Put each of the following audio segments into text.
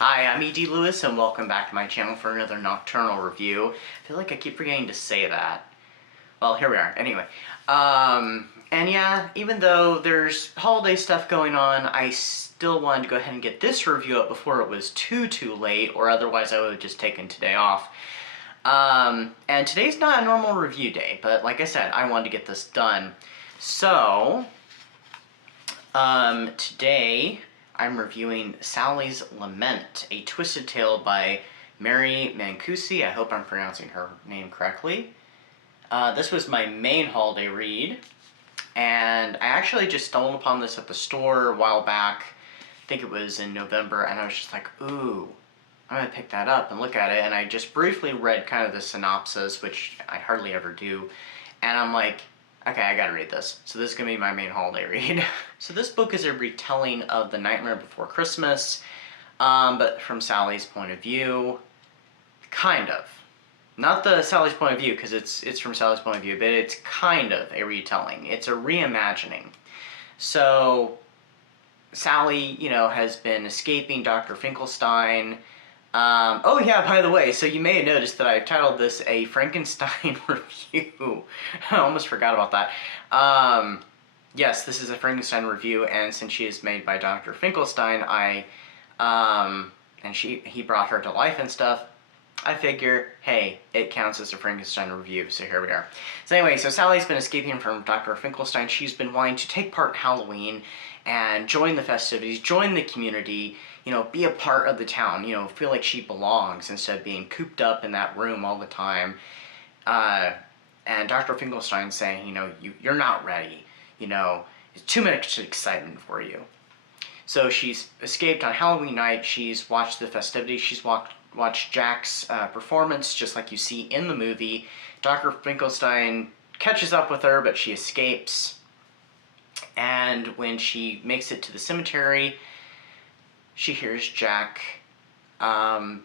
Hi, I'm E.D. Lewis and welcome back to my channel for another nocturnal review. I feel like I keep forgetting to say that. Well, here we are. Anyway, and yeah, even though there's holiday stuff going on, I still wanted to go ahead and get this review up before it was too late, or otherwise I would have just taken today off. And today's not a normal review day, but like I said, I wanted to get this done. So, today I'm reviewing Sally's Lament, a twisted tale by Mari Mancusi. I hope I'm pronouncing her name correctly. This was my main holiday read, and I actually just stumbled upon this at the store a while back. I think it was in November, and I was just like, ooh, I'm gonna pick that up and look at it, and I just briefly read kind of the synopsis, which I hardly ever do, and I'm like, okay, I gotta read this. So this is gonna be my main holiday read. So this book is a retelling of The Nightmare Before Christmas, but from Sally's point of view, kind of. Not the Sally's point of view, because it's from Sally's point of view, but it's kind of a retelling. It's a reimagining. So Sally, has been escaping Dr. Finkelstein. Oh yeah, by the way, so you may have noticed that I've titled this a Frankenstein review. I almost forgot about that. Yes, this is a Frankenstein review, and since she is made by Dr. Finkelstein, and he brought her to life and stuff, I figure, hey, it counts as a Frankenstein review, so here we are. So anyway, so Sally's been escaping from Dr. Finkelstein. She's been wanting to take part in Halloween and join the festivities, join the community, be a part of the town, feel like she belongs instead of being cooped up in that room all the time. And Dr. Finkelstein saying, you're not ready, it's too much excitement for you. So she's escaped on Halloween night. She's watched the festivities. She's watched Jack's performance, just like you see in the movie. Dr. Finkelstein catches up with her, but she escapes. And when she makes it to the cemetery, she hears Jack and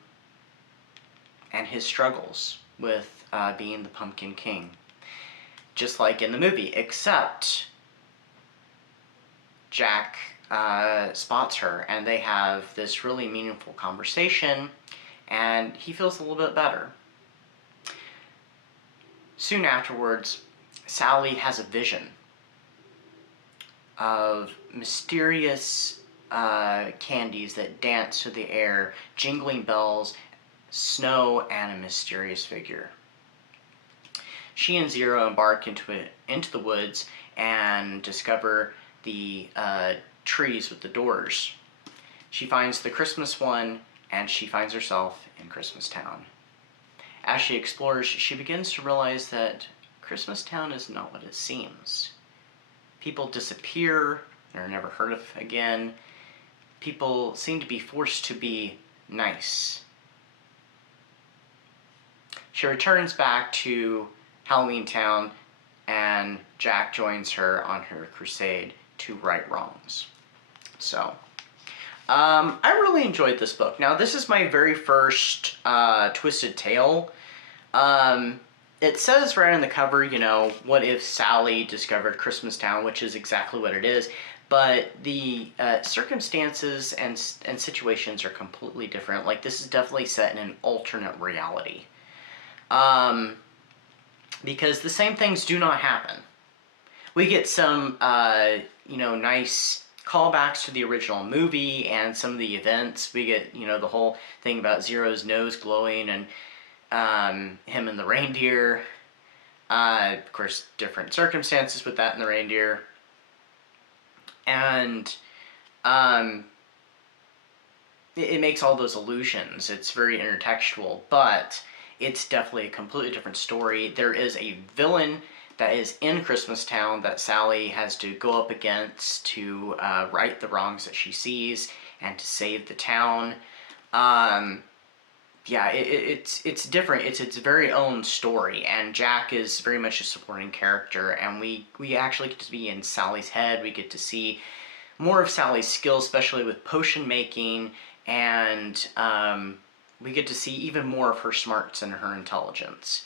his struggles with being the Pumpkin King. Just like in the movie, except Jack spots her, and they have this really meaningful conversation, and he feels a little bit better. Soon afterwards, Sally has a vision of mysterious candies that dance through the air, jingling bells, snow, and a mysterious figure. She and Zero embark into the woods and discover the trees with the doors. She finds the Christmas one, and she finds herself in Christmas Town. As she explores, she begins to realize that Christmas Town is not what it seems. People disappear, they're never heard of again. People seem to be forced to be nice. She returns back to Halloween Town, and Jack joins her on her crusade to right wrongs. So, I really enjoyed this book. Now, this is my very first twisted tale. It says right on the cover, what if Sally discovered Christmas Town, which is exactly what it is, but the circumstances and situations are completely different. Like, this is definitely set in an alternate reality. Because the same things do not happen. We get some, nice callbacks to the original movie and some of the events. We get, the whole thing about Zero's nose glowing and him and the reindeer. Of course, different circumstances with that and the reindeer. And it makes all those illusions. It's very intertextual, but it's definitely a completely different story. There is a villain that is in Christmas Town that Sally has to go up against to right the wrongs that she sees and to save the town. Yeah, it's different. It's its very own story, and Jack is very much a supporting character, and we actually get to be in Sally's head. We get to see more of Sally's skills, especially with potion making, and we get to see even more of her smarts and her intelligence,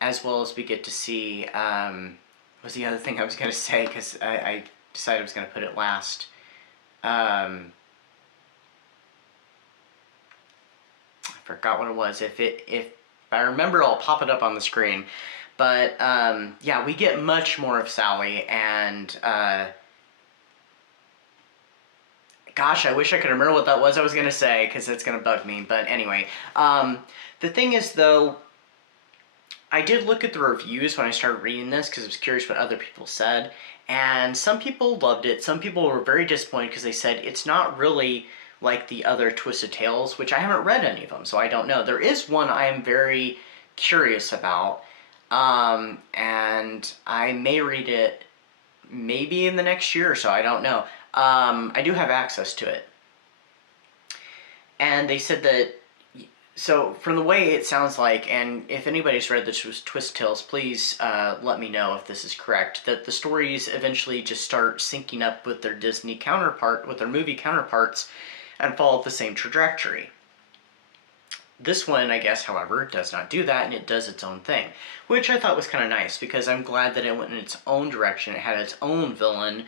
as well as we get to see, was the other thing I was going to say, because I decided I was going to put it last. forgot what it was. If I remember, I'll pop it up on the screen. But yeah, we get much more of Sally, and gosh, I wish I could remember what that was I was gonna say, because it's gonna bug me. But anyway, the thing is though, I did look at the reviews when I started reading this because I was curious what other people said, and some people loved it. Some people were very disappointed because they said it's not really like the other Twisted Tales, which I haven't read any of them, so I don't know. There is one I am very curious about, and I may read it maybe in the next year or so, I don't know. I do have access to it. And they said that, so from the way it sounds like, and if anybody's read this was Twisted Tales, please let me know if this is correct, that the stories eventually just start syncing up with their Disney counterpart, with their movie counterparts, and follow the same trajectory. This one, I guess, however, does not do that, and it does its own thing, which I thought was kind of nice, because I'm glad that it went in its own direction. It had its own villain,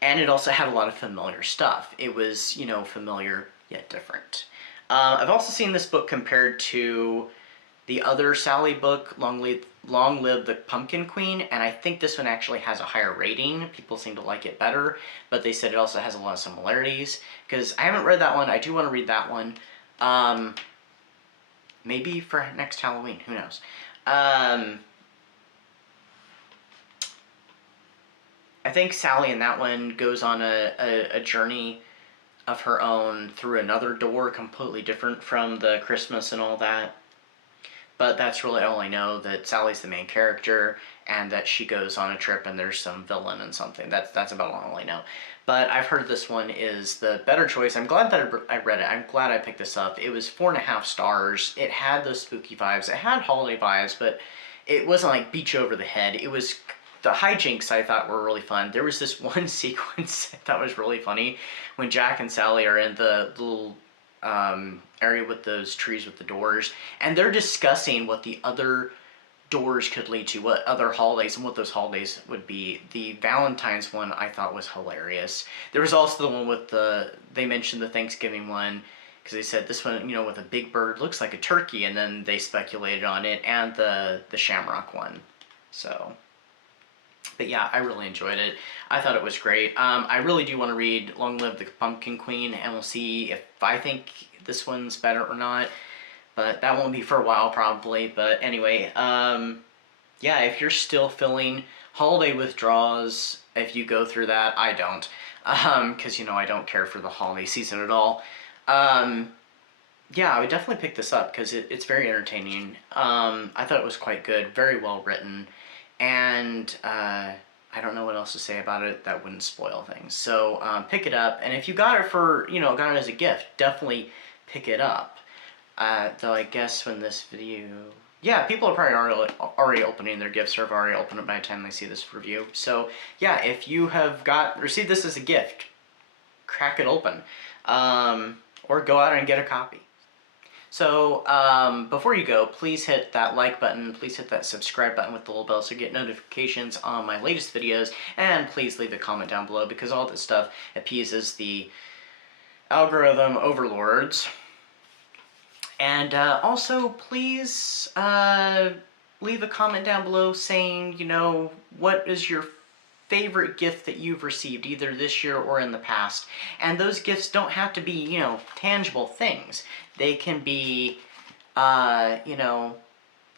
and it also had a lot of familiar stuff. It was, you know, familiar yet different. I've also seen this book compared to the other Sally book, Long Live the Pumpkin Queen, and I think this one actually has a higher rating. People seem to like it better, but they said it also has a lot of similarities, because I haven't read that one. I do want to read that one. Maybe for next Halloween, who knows. I think Sally in that one goes on a journey of her own through another door, completely different from the Christmas and all that. But that's really all I know, that Sally's the main character, and that she goes on a trip and there's some villain and something. That's about all I know. But I've heard this one is the better choice. I'm glad that I read it. I'm glad I picked this up. It was 4.5 stars. It had those spooky vibes. It had holiday vibes, but it wasn't like beach over the head. It was, the hijinks I thought were really fun. There was this one sequence I thought was really funny when Jack and Sally are in the little area with those trees with the doors, and they're discussing what the other doors could lead to, what other holidays, and what those holidays would be. The Valentine's one I thought was hilarious. There was also the one with they mentioned the Thanksgiving one, because they said this one, you know, with a big bird looks like a turkey, and then they speculated on it, and the Shamrock one. So, but yeah, I really enjoyed it. I thought it was great. I really do want to read Long Live the Pumpkin Queen, and we'll see if I think this one's better or not. But that won't be for a while, probably. But anyway, yeah, if you're still feeling holiday withdrawals, if you go through that, I don't. Because, you know, I don't care for the holiday season at all. Yeah, I would definitely pick this up, because it's very entertaining. I thought it was quite good, very well written. And I don't know what else to say about it that wouldn't spoil things. So pick it up, and if you got it for, you know, got it as a gift, definitely pick it up. Though I guess when this video, yeah, people are probably already opening their gifts, or have already opened it by the time they see this review. So yeah, if you have received this as a gift, crack it open, or go out and get a copy. So, before you go, please hit that like button, please hit that subscribe button with the little bell so you get notifications on my latest videos, and please leave a comment down below, because all this stuff appeases the algorithm overlords. And, also, please, leave a comment down below saying, you know, what is your favorite gift that you've received, either this year or in the past. And those gifts don't have to be, you know, tangible things. They can be, you know,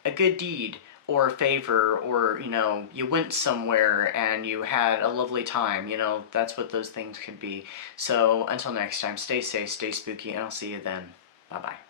a good deed, or a favor, or, you know, you went somewhere and you had a lovely time. You know, that's what those things could be. So until next time, stay safe, stay spooky, and I'll see you then. Bye-bye.